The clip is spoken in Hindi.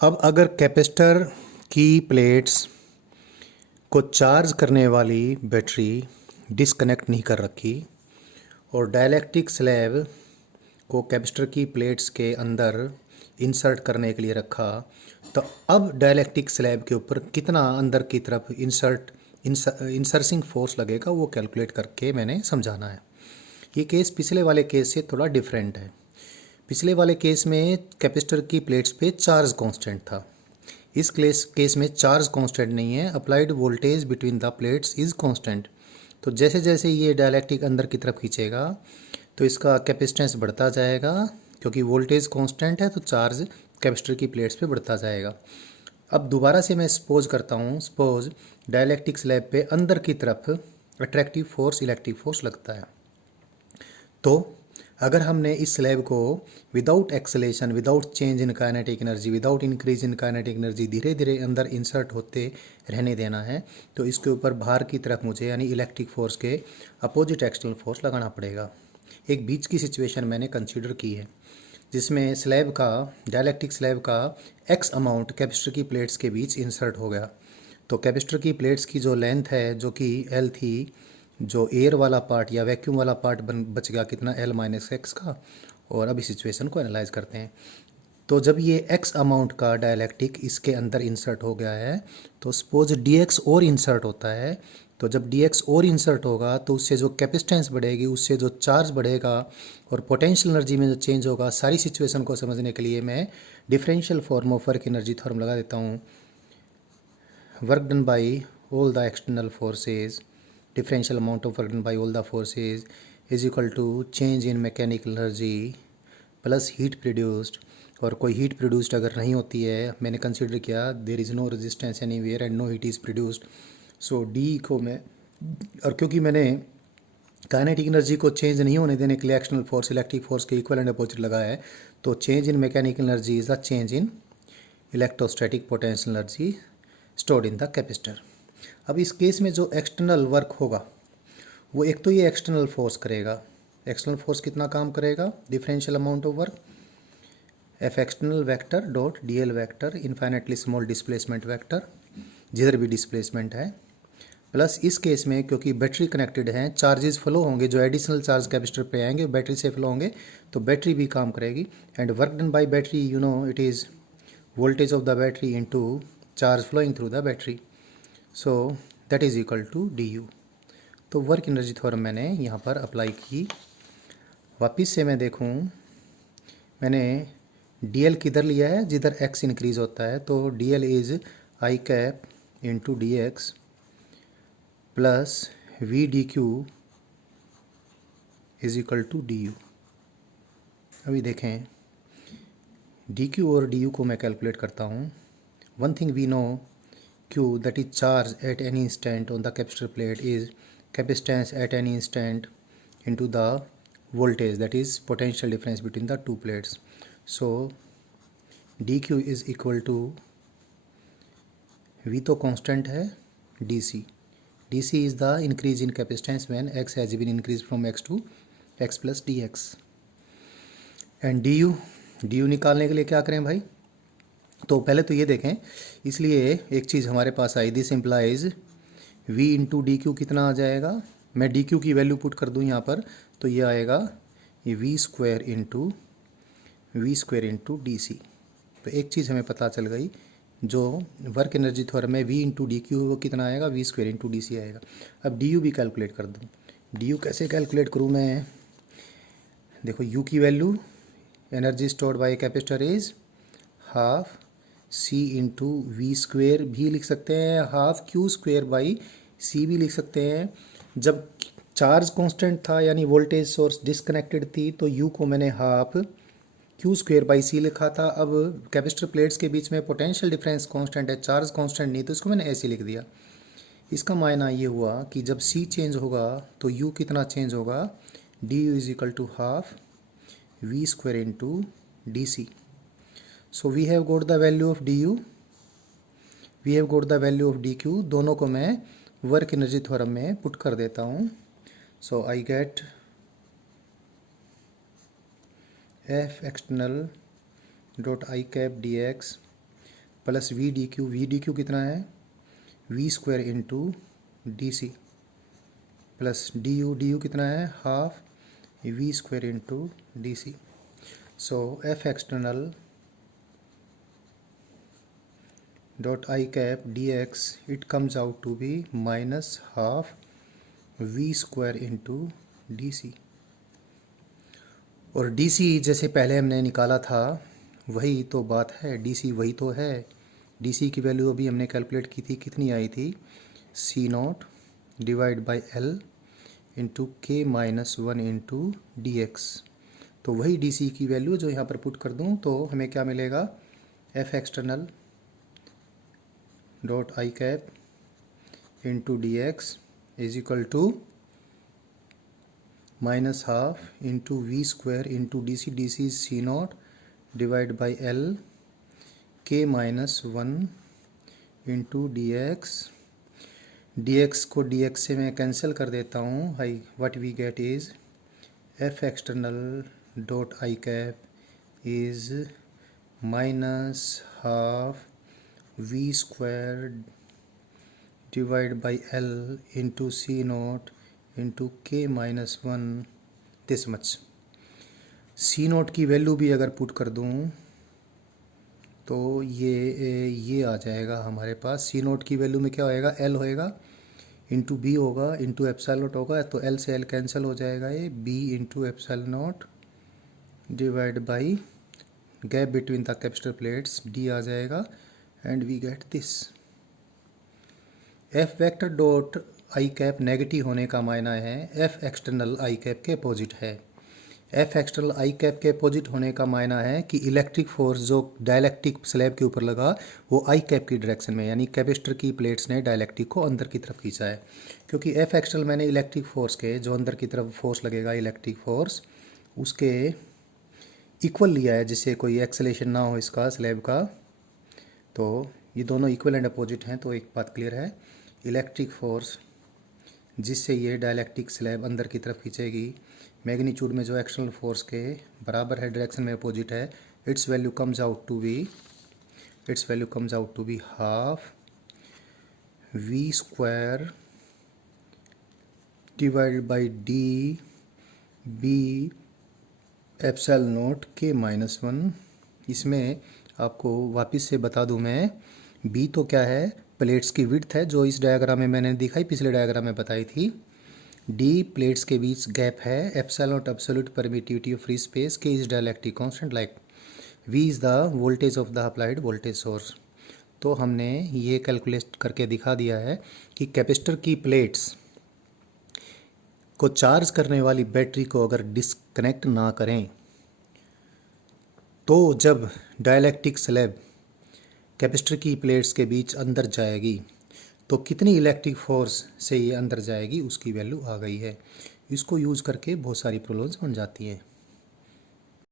अब अगर कैपेसिटर की प्लेट्स को चार्ज करने वाली बैटरी डिस्कनेक्ट नहीं कर रखी और डाइलेक्ट्रिक स्लैब को कैपेसिटर की प्लेट्स के अंदर इंसर्ट करने के लिए रखा, तो अब डाइलेक्ट्रिक स्लैब के ऊपर कितना अंदर की तरफ इंसर्सिंग फोर्स लगेगा वो कैलकुलेट करके मैंने समझाना है। ये केस पिछले वाले केस से थोड़ा डिफरेंट है। पिछले वाले केस में कैपेसिटर की प्लेट्स पे चार्ज कांस्टेंट था। इस केस में चार्ज कांस्टेंट नहीं है, applied voltage between the plates is constant. तो जैसे जैसे ये डाइलेक्ट्रिक अंदर की तरफ खींचेगा तो इसका कैपेसिटेंस बढ़ता जाएगा, क्योंकि वोल्टेज कांस्टेंट है तो चार्ज कैपेसिटर की प्लेट्स पे बढ़ता जाएगा। अब दोबारा से मैं सपोज करता हूँ, सपोज डाइलेक्ट्रिक स्लैब पे अंदर की तरफ अट्रैक्टिव फोर्स इलेक्ट्रिक फोर्स लगता है। तो अगर हमने इस स्लैब को without acceleration, without change in kinetic energy, without increase in kinetic energy धीरे धीरे अंदर इंसर्ट होते रहने देना है, तो इसके ऊपर बाहर की तरफ मुझे यानी इलेक्ट्रिक फोर्स के अपोजिट एक्सटर्नल फोर्स लगाना पड़ेगा। एक बीच की सिचुएशन मैंने कंसीडर की है जिसमें स्लैब का, डाइलेक्ट्रिक स्लैब का एक्स अमाउंट कैपेसिटर की प्लेट्स के बीच इंसर्ट हो गया। तो कैपेसिटर की प्लेट्स की जो लेंथ है, जो कि एल थी, जो एयर वाला पार्ट या वैक्यूम वाला पार्ट बच गया कितना, एल माइनस एक्स का। और अभी सिचुएशन को एनालाइज करते हैं। तो जब ये एक्स अमाउंट का डाइलेक्ट्रिक इसके अंदर इंसर्ट हो गया है, तो सपोज डी एक्स और इंसर्ट होता है। तो जब डी एक्स और इंसर्ट होगा तो उससे जो कैपेसिटेंस बढ़ेगी, उससे जो चार्ज बढ़ेगा और पोटेंशियल एनर्जी में जो चेंज होगा, सारी सिचुएशन को समझने के लिए मैं differential form of work energy theorem लगा देता हूँ। Work done by all the external forces, differential amount of work done by all the forces is equal to change in mechanical energy plus heat produced. और कोई हीट प्रोड्यूस्ड अगर नहीं होती है, मैंने कंसिडर किया there is no resistance anywhere and no heat is produced, so D को मैं, और क्योंकि मैंने काइनेटिक एनर्जी को चेंज नहीं होने देने के लिए एक्सटर्नल फोर्स इलेक्ट्रिक फोर्स के इक्वल एंड अपोजिट लगाया है, तो change in mechanical energy is the change in electrostatic potential energy stored in the capacitor. अब इस केस में जो एक्सटर्नल वर्क होगा वो एक तो ये एक्सटर्नल फोर्स करेगा। एक्सटर्नल फोर्स कितना काम करेगा, differential amount of work F external vector dot D L vector infinitely small displacement vector, जिधर भी डिस्प्लेसमेंट है, प्लस इस केस में क्योंकि बैटरी कनेक्टेड हैं, चार्जेस फ्लो होंगे, जो एडिशनल चार्ज कैपेसिटर पे आएंगे बैटरी से फ्लो होंगे, तो बैटरी भी काम करेगी। And work done by battery, you know it is voltage of the battery into charge flowing through the battery, so that is equal to D U. तो वर्क एनर्जी थ्योरम मैंने यहाँ पर अप्लाई की। वापिस से मैं देखूँ, मैंने डी एल किधर लिया है, जिधर एक्स इंक्रीज़ होता है, तो D L is I cap into D X plus V D Q is equal to D U. अभी देखें, डी क्यू और डी यू को मैं कैलकुलेट करता हूँ। One thing we know, Q that is charge at any instant on the capacitor plate is capacitance at any instant into the voltage, that is potential difference between the two plates. So dq is equal to, V तो constant है, dc, dc is the increase in capacitance when x has been increased from x to x plus dx, and du निकालने के लिए क्या करें भाई, तो पहले तो ये देखें, इसलिए एक चीज़ हमारे पास आई, this implies v into D Q कितना आ जाएगा, मैं डी क्यू की वैल्यू पुट कर दूँ यहाँ पर, तो ये आएगा ये V square into D C. तो एक चीज़ हमें पता चल गई, जो वर्क एनर्जी थ्योरम में v इंटू डी क्यू वो कितना आएगा, V square into D C आएगा। अब डी यू भी कैलकुलेट कर दूँ, डी यू कैसे कैलकुलेट करूँ मैं, देखो u की value, energy stored by capacitor is half C into V square भी लिख सकते हैं, half Q square by C भी लिख सकते हैं। जब चार्ज कांस्टेंट था यानी वोल्टेज सोर्स डिस्कनेक्टेड थी, तो यू को मैंने हाफ क्यू स्क्वेयर बाई सी लिखा था। अब कैपेसिटर प्लेट्स के बीच में पोटेंशियल डिफरेंस कांस्टेंट है, चार्ज कांस्टेंट नहीं, तो इसको मैंने ऐसे लिख दिया। इसका मायना ये हुआ कि जब सी चेंज होगा तो यू कितना चेंज होगा, D U is equal to half V square into D C. So we have got the value of du, we have got the value of dq, दोनों को मैं वर्क एनर्जी थ्योरम में पुट कर देता हूँ। So I get F external dot I cap D X plus V D Q कितना है V square into D C plus D U कितना है half V square into D C. So F external dot I cap dx it comes out to be minus half v square into dc. और dc जैसे पहले हमने निकाला था वही तो बात है, dc वही तो है. dc की वैल्यू अभी हमने कैलकुलेट की थी, कितनी आई थी c not divide by l into के माइनस 1 इंटू डी एक्स. तो वही DC की वैल्यू जो यहाँ पर पुट कर दूँ तो हमें क्या मिलेगा F external dot I cap into D X is equal to minus half into V square into D C C naught divide by L K minus 1 into D X को डी एक्स से मैं कैंसिल कर देता हूँ. Hi what we get is F external dot I cap is minus half v square divided by L into C naught into K minus 1 this much. C naught की वैल्यू भी अगर पुट कर दूँ तो ये आ जाएगा हमारे पास. C naught की वैल्यू में क्या होएगा L होएगा इंटू बी होगा इंटू एप्सिलॉन नॉट होगा, तो L से L कैंसिल हो जाएगा, ये B into epsilon naught divide by gap between the capacitor plates D आ जाएगा and we get this. F vector dot I cap negative होने का मायना है F एक्सटर्नल आई कैप के अपोजिट है. F एक्सटर्नल आई कैप के अपोजिट होने का मायना है कि इलेक्ट्रिक फोर्स जो डायलैक्ट्रिक स्लैब के ऊपर लगा वो आई कैप की डायरेक्शन में, यानी कैपेसिटर की प्लेट्स ने डायलैक्ट्रिक को अंदर की तरफ खींचा है. क्योंकि F एक्सटर्नल मैंने इलेक्ट्रिक फोर्स के जो अंदर की तरफ फोर्स लगेगा इलेक्ट्रिक फोर्स उसके इक्वल लिया है, जिससे कोई एक्सेलेरेशन ना हो इसका स्लैब का. तो ये दोनों इक्वल एंड अपोजिट हैं, तो एक बात क्लियर है, इलेक्ट्रिक फोर्स जिससे ये डायलैक्ट्रिक स्लैब अंदर की तरफ खींचेगी मैग्नीट्यूड में जो एक्सटर्नल फोर्स के बराबर है, डायरेक्शन में अपोजिट है, its value comes out to be half V square divided by D B epsilon naught K minus 1. इसमें आपको वापस से बता दूं मैं, बी तो क्या है प्लेट्स की विड्थ है जो इस डायग्राम में मैंने दिखाई, पिछले डायग्राम में बताई थी. डी प्लेट्स के बीच गैप है, epsilon not absolute permittivity of free space, K is dielectric constant, like V is the voltage of the applied voltage source. तो हमने ये कैलकुलेट करके दिखा दिया है कि कैपेसिटर की प्लेट्स को चार्ज करने वाली बैटरी को अगर डिस्कनेक्ट ना करें तो जब डायलैक्ट्रिक स्लैब कैपेसिटर की प्लेट्स के बीच अंदर जाएगी तो कितनी इलेक्ट्रिक फोर्स से ये अंदर जाएगी उसकी वैल्यू आ गई है. इसको यूज़ करके बहुत सारी प्रॉब्लम्स बन जाती हैं.